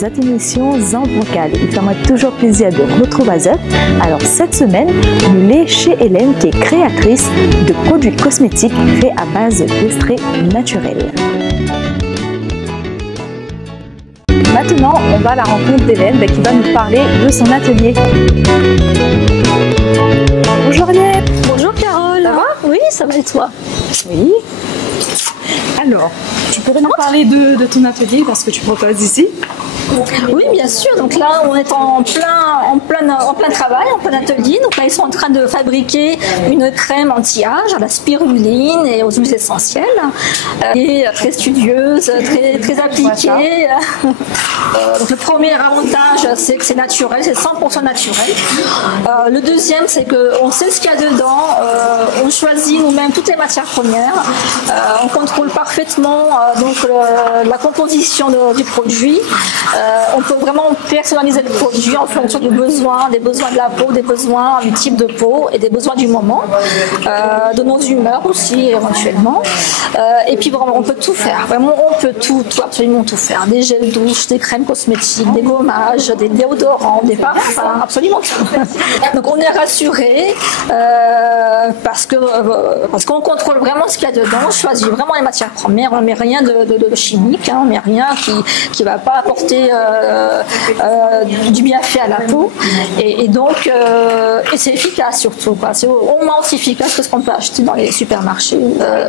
cette émission Zandvocal. Il fait moi toujours plaisir de retrouver Azot. Alors cette semaine, nous sommes chez Hélène qui est créatrice de produits cosmétiques faits à base d'extraits naturels. Maintenant, on va à la rencontre d'Hélène qui va nous parler de son atelier. Bonjour Hélène. Bonjour Carole. Ça va? Oui, ça va et toi? Oui. Alors, tu pourrais nous parler de ton atelier, parce que tu proposes ici? Oui, bien sûr. Donc là, on est en plein travail, en plein atelier. Donc là, ils sont en train de fabriquer une crème anti-âge à la spiruline et aux huiles essentielles. Et très studieuse, très appliquée. Donc le premier avantage, c'est que c'est naturel, c'est 100% naturel. Le deuxième, c'est qu'on sait ce qu'il y a dedans. On choisit nous-mêmes toutes les matières premières. On contrôle parfaitement la composition du produit. On peut vraiment personnaliser le produit en fonction des besoins de la peau, des besoins du type de peau et des besoins du moment, de nos humeurs aussi éventuellement. Et puis vraiment, on peut tout faire. Vraiment, on peut absolument tout faire. Des gels douche, des crèmes cosmétiques, des gommages, des déodorants, des parfums, absolument tout. Donc on est rassuré parce qu'on contrôle vraiment ce qu'il y a dedans. On choisit vraiment les matières premières. On ne met rien de chimique, on ne met rien qui ne va pas apporter du bienfait à la peau, et donc c'est efficace surtout, c'est au moins aussi efficace que ce qu'on peut acheter dans les supermarchés.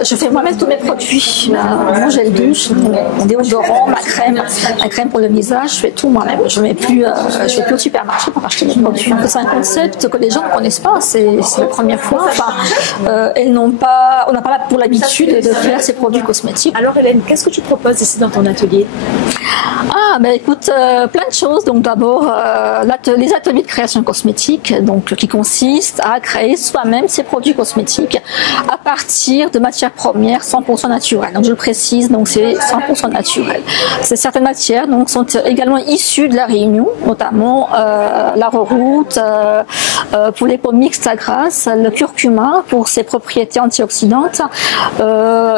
Je fais moi-même tous mes produits, mon gel douche, mon déodorant, ma crème pour le visage, je fais tout moi-même. Je vais plus au supermarché pour acheter mes produits. C'est un concept que les gens ne connaissent pas, c'est la première fois. On n'a pas pour l'habitude de faire ces produits cosmétiques. Alors Hélène, qu'est-ce que tu proposes ici dans ton atelier? Écoute, plein de choses. Donc d'abord, les ateliers de création cosmétique, donc qui consistent à créer soi-même ses produits cosmétiques à partir de matières premières 100% naturelles. Donc je le précise, donc c'est 100% naturel. Certaines matières donc sont également issues de la Réunion, notamment l'arrowroot pour les peaux mixtes à grasse, le curcuma pour ses propriétés antioxydantes,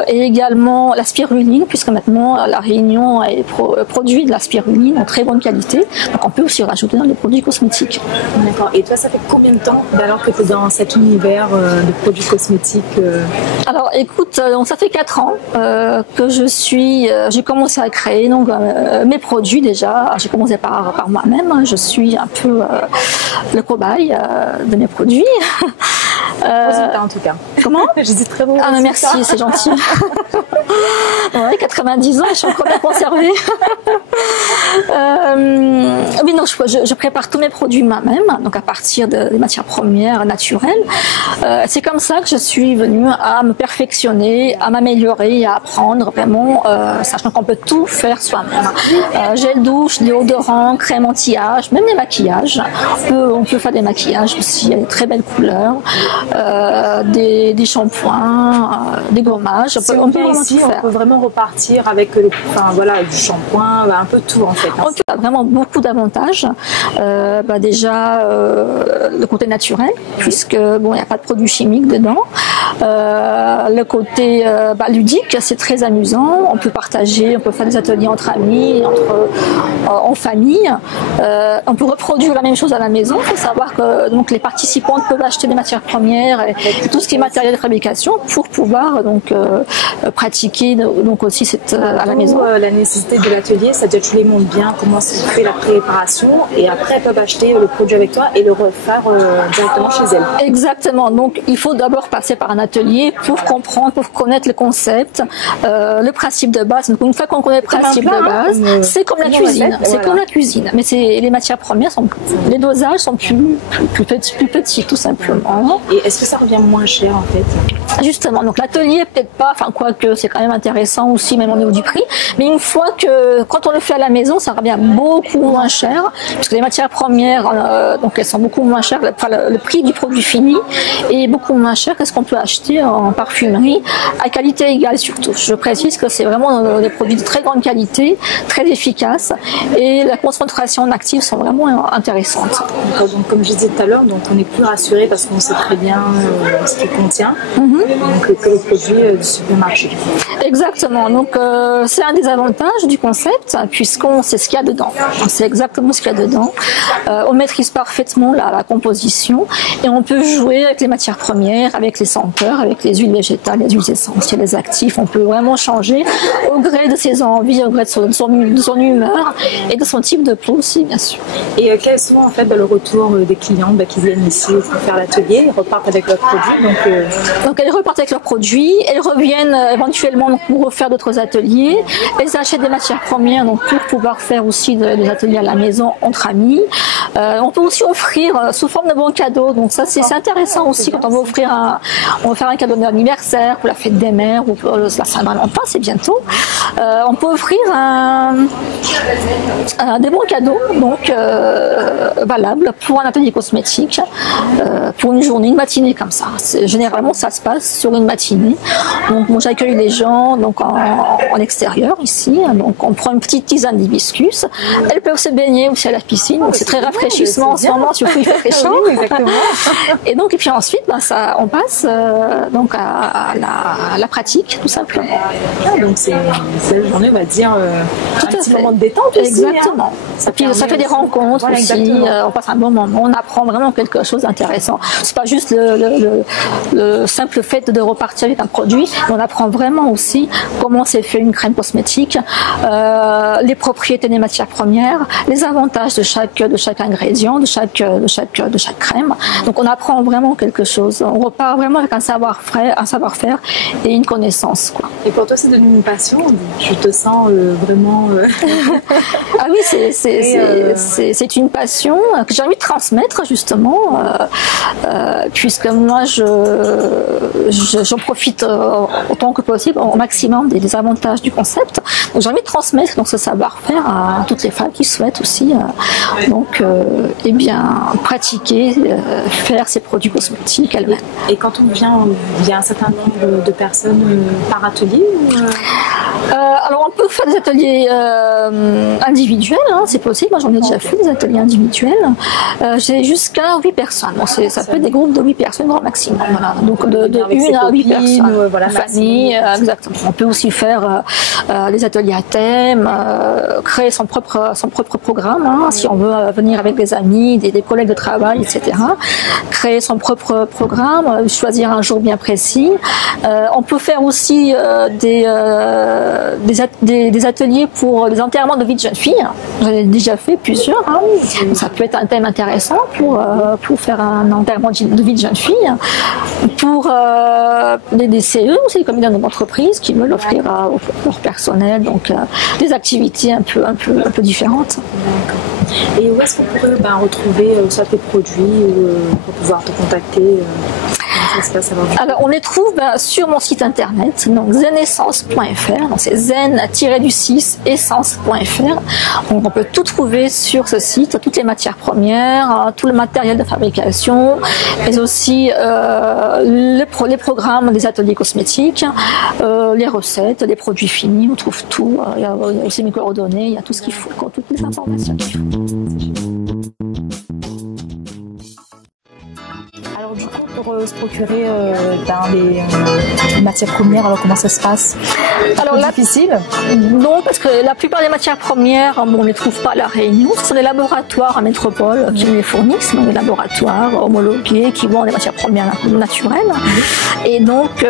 et également la spiruline, puisque maintenant la Réunion produit de la spiruline en très bonne qualité. Donc on peut aussi rajouter dans les produits cosmétiques. D'accord. Et toi, ça fait combien de temps alors que tu es dans cet univers de produits cosmétiques Alors écoute, donc ça fait 4 ans que j'ai commencé à créer mes produits déjà. J'ai commencé par moi-même. Je suis un peu le cobaye de mes produits. En tout cas. Comment? Je dis très bon. Ah, merci, c'est gentil. Ouais, 90 ans, je suis encore bien conservée. Oui, non, je prépare tous mes produits moi-même, donc à partir des matières premières naturelles. C'est comme ça que je suis venue à me perfectionner, à m'améliorer, à apprendre vraiment, sachant qu'on peut tout faire soi-même. Gel douche, déodorant, crème anti-âge, même des maquillages. On peut faire des maquillages aussi, il y a des très belles couleurs, des shampoings, des gommages. On peut vraiment repartir avec du shampoing, un peu tout en fait. On a vraiment beaucoup d'avantages. Déjà, le côté naturel, puisque il n'y a pas de produits chimiques dedans. Le côté ludique, c'est très amusant. On peut partager, on peut faire des ateliers entre amis, en famille. On peut reproduire la même chose à la maison. Il faut savoir que les participants peuvent acheter des matières premières et tout ce qui est matériel de fabrication pour pouvoir pratiquer aussi à la maison. La nécessité de l'atelier, c'est-à-dire que tu les montres bien comment se fait la préparation et après elles peuvent acheter le produit avec toi et le refaire directement chez elles. Exactement. Donc il faut d'abord passer par un atelier pour comprendre, pour connaître le concept, le principe de base. Donc une fois qu'on connaît le principe de base, c'est comme la cuisine. C'est comme la cuisine, mais les matières premières les dosages sont plus petits tout simplement. Et est-ce que ça revient moins cher en fait? Justement, donc l'atelier peut-être pas, quoique c'est quand même intéressant aussi même au niveau du prix, mais une fois que quand on le fait à la maison, ça revient beaucoup moins cher, parce que les matières premières, donc elles sont beaucoup moins chères, le prix du produit fini est beaucoup moins cher que ce qu'on peut acheter en parfumerie, à qualité égale surtout. Je précise que c'est vraiment des produits de très grande qualité, très efficaces, et la concentration active sont vraiment intéressantes. Donc comme je disais tout à l'heure, donc on est plus rassuré parce qu'on sait très bien bien ce qu'il contient que les produits du supermarché. Exactement. Donc c'est un des avantages du concept puisqu'on sait ce qu'il y a dedans. On sait exactement ce qu'il y a dedans. On maîtrise parfaitement la composition et on peut jouer avec les matières premières, avec les senteurs, avec les huiles végétales, les huiles essentielles, les actifs. On peut vraiment changer au gré de ses envies, au gré de son humeur et de son type de peau aussi, bien sûr. Et quel est souvent en fait le retour des clients qui viennent ici pour faire l'atelier? Ils repartent avec leurs produits. Donc elles repartent avec leurs produits, elles reviennent éventuellement pour refaire d'autres ateliers. Elles achètent des matières premières donc pour pouvoir faire aussi des ateliers à la maison entre amis. On peut aussi offrir sous forme de bons cadeaux. Donc ça c'est intéressant aussi quand on va faire un cadeau d'anniversaire pour la fête des mères ou pour la Saint-Valentin, c'est bientôt. On peut offrir des bons cadeaux donc valables pour un atelier cosmétique pour une journée, une matinée comme ça. Généralement ça se passe sur une matinée. Donc moi j'accueille les gens donc en extérieur ici. Donc on prend une petite tisane d'hibiscus. Elles peuvent se baigner aussi à la piscine. Donc c'est très rafraîchissement en ce moment, surtout il fait chaud. Oui, exactement. Et donc et puis ensuite on passe donc à la pratique tout simplement. Donc c'est une journée on va dire un petit moment de détente aussi. Exactement. Hein. Ça fait des rencontres voilà, aussi. On passe un bon moment. On apprend vraiment quelque chose d'intéressant. C'est pas juste le simple fait de repartir avec un produit. On apprend vraiment aussi comment c'est fait une crème cosmétique, les propriétés des matières premières, les avantages de chaque ingrédient, de chaque crème. Donc on apprend vraiment quelque chose. On repart vraiment avec un savoir-faire et une connaissance, quoi. Et pour toi c'est devenu une passion. Je te sens vraiment. Ah oui, c'est une passion que j'ai envie de transmettre justement, puisque moi j'en profite autant que possible, au maximum des avantages du concept. Donc j'ai envie de transmettre donc ce savoir-faire à toutes les femmes qui souhaitent aussi eh bien pratiquer, faire ces produits cosmétiques elles-mêmes. Et quand on vient, il y a un certain nombre de personnes par atelier alors on peut faire des ateliers individuels, hein, c'est possible. Moi j'en ai déjà fait des ateliers individuels. J'ai jusqu'à 8 personnes. Bon, ça peut être des groupes de 8 personnes grand maximum. Voilà. Donc de 1 à 8 personnes. Voilà, famille, exactement. On peut aussi faire des ateliers à thème, créer son propre programme, hein, si on veut venir avec des amis, des collègues de travail, etc. Créer son propre programme, choisir un jour bien précis. On peut faire aussi des ateliers pour des enterrements de vie de jeunes filles. J'en ai déjà fait plusieurs. Hein. Ça peut être un thème intéressant pour faire un enterrement de vie de jeune fille. Pour des CE aussi, des comités d'entreprise qui veulent offrir à leur personnel donc des activités un peu différentes. Et où est-ce qu'on pourrait retrouver soit tes produits pour pouvoir te contacter Alors on les trouve sur mon site internet, donc zenessence.fr, donc c'est zen-du6 essence.fr. Donc on peut tout trouver sur ce site, toutes les matières premières, tout le matériel de fabrication, mais aussi les programmes des ateliers cosmétiques, les recettes, les produits finis, on trouve tout. Il y a aussi mes coordonnées, il y a tout ce qu'il faut, toutes les informations qu'il faut. Alors du coup, pour se procurer les matières premières, alors comment ça se passe? Alors difficile? Non, parce que la plupart des matières premières, on ne les trouve pas à La Réunion. Ce sont des laboratoires à métropole qui les fournissent, donc des laboratoires homologués qui vendent des matières premières naturelles. Et donc,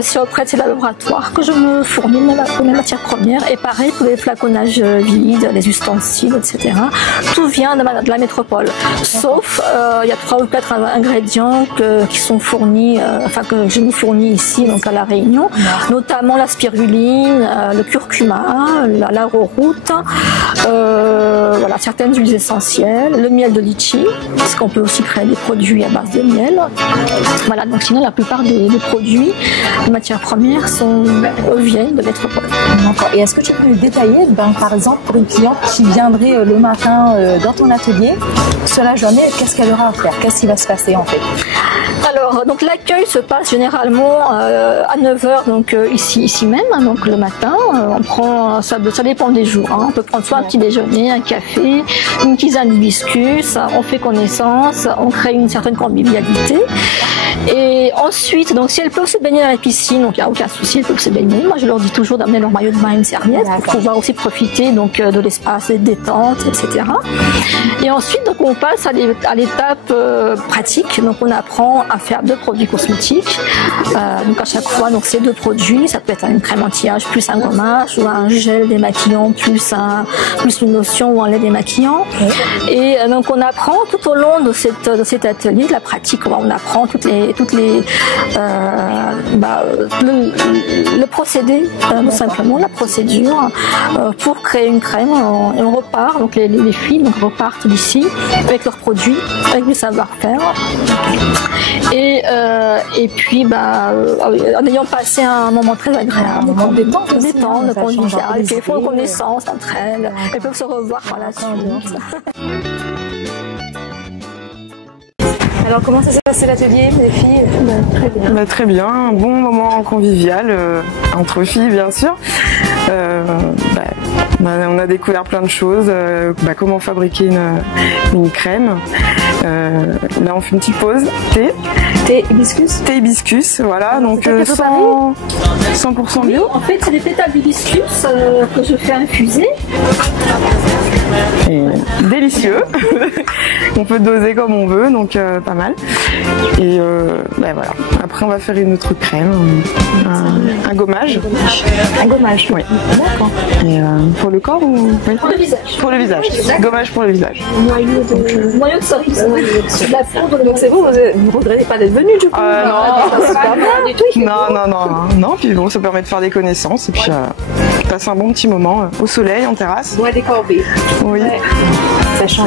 c'est auprès de ces laboratoires que je me fournis mes matières premières. Et pareil pour les flaconnages vides, les ustensiles, etc. Tout vient de la métropole. Sauf, il y a 3 ou 4 ingrédients qui sont fournis, que je nous fournis ici, donc à La Réunion, notamment la spiruline, le curcuma, l'arrowroot, certaines huiles essentielles, le miel de litchi, parce qu'on peut aussi créer des produits à base de miel. Voilà, donc sinon la plupart des produits, les matières premières viennent de métropole. D'accord. Et est-ce que tu peux nous détailler, par exemple, pour une cliente qui viendrait le matin dans ton atelier, sur la journée, qu'est-ce qu'elle aura à faire? Qu'est-ce qui va se passer en fait? Alors, donc l'accueil se passe généralement à 9h, donc ici même, hein, donc le matin. On prend, ça dépend des jours. Hein. On peut prendre soit un petit déjeuner, un café, une tisane d'hibiscus. On fait connaissance, on crée une certaine convivialité. Et ensuite, donc si elles peuvent se baigner dans la piscine, donc il n'y a aucun souci, elles peuvent se baigner. Moi, je leur dis toujours d'amener leur maillot de bain et une serviette pour pouvoir aussi profiter donc de l'espace de détente, etc. Et ensuite, donc on passe à l'étape pratique. Donc on apprend à faire 2 produits cosmétiques. Donc à chaque fois, donc ces 2 produits, ça peut être une crème anti-âge plus un gommage ou un gel démaquillant plus une lotion ou un lait démaquillant. Et donc on apprend tout au long de cet atelier, de la pratique, on apprend le procédé, tout simplement la procédure pour créer une crème. Et on repart, donc les filles donc repartent d'ici avec leurs produits, avec le savoir-faire. Et puis en ayant passé un moment très agréable, un moment détente, convivial, qui font connaissance entre elles, elles peuvent se revoir par la suite. Alors comment ça s'est passé l'atelier, les filles? Très bien. Très bien, un bon moment convivial, entre filles bien sûr. On a découvert plein de choses, comment fabriquer une crème. Là on fait une petite pause, thé hibiscus. Thé hibiscus, voilà, donc 100% bio. Oui, en fait c'est des pétales d'hibiscus que je fais infuser. Et délicieux. On peut doser comme on veut, donc pas mal. Et voilà. Après on va faire une autre crème, un gommage. Un gommage, oui. D'accord. Et pour le corps ou oui. Pour le visage. Pour le visage. Gommage pour le visage. Noyau de cerise. C'est de la poudre. Donc c'est vous ne regrettez pas d'être venu du coup? Non, puis bon, ça permet de faire des connaissances et puis passer un bon petit moment au soleil, en terrasse. Bois des corbeilles. Oui. Ouais.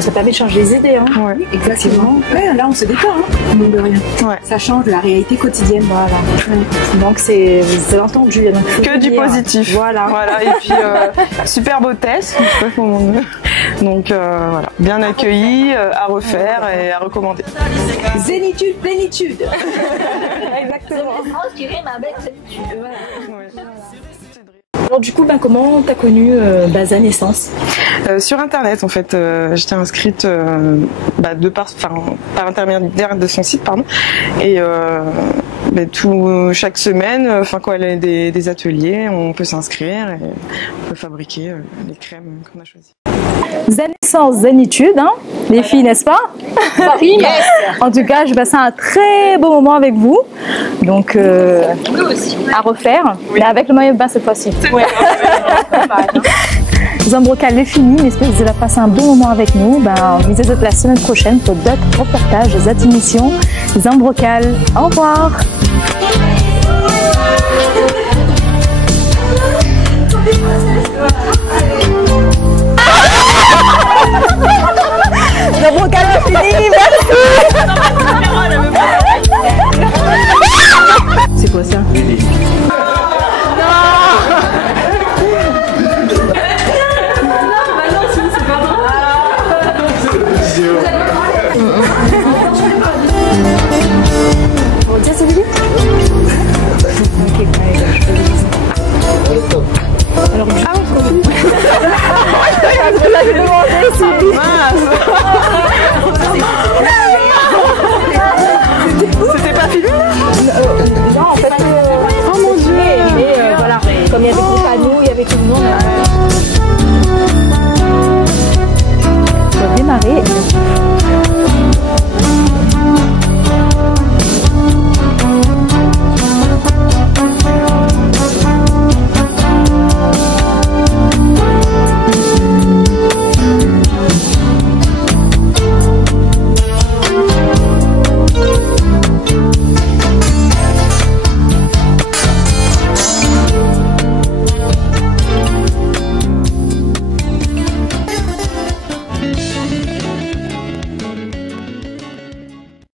Ça permet de changer les idées. Hein. Ouais. Exactement. Ouais, là on se détend, mine de rien. Ouais. Ça change la réalité quotidienne. Voilà. Ouais. Donc c'est entendu. Donc que du positif. Voilà. Et puis superbe hôtesse. Je sais pas comment on... Donc voilà, bien accueilli, à refaire et à recommander. Zénitude, plénitude. Exactement. France qui rime avec zénitude. Alors du coup, comment t'as connu Baza Naissance? Sur internet en fait, j'étais inscrite par intermédiaire de son site, pardon. Et chaque semaine, quand elle a des ateliers, on peut s'inscrire et on peut fabriquer les crèmes qu'on a choisies. Naissance, zénitude, hein, les filles, n'est-ce pas? Yes. En tout cas, je passe un très beau moment avec vous. Donc, à refaire, mais avec le maillot de bain cette fois-ci. Ouais. Zambrocal est fini, j'espère que vous avez passé un bon moment avec nous. On vous dit la semaine prochaine pour d'autres reportages, d'autres émissions. Zambrocal, au revoir. Zambrocal est fini, merci. C'est quoi ça? Alors,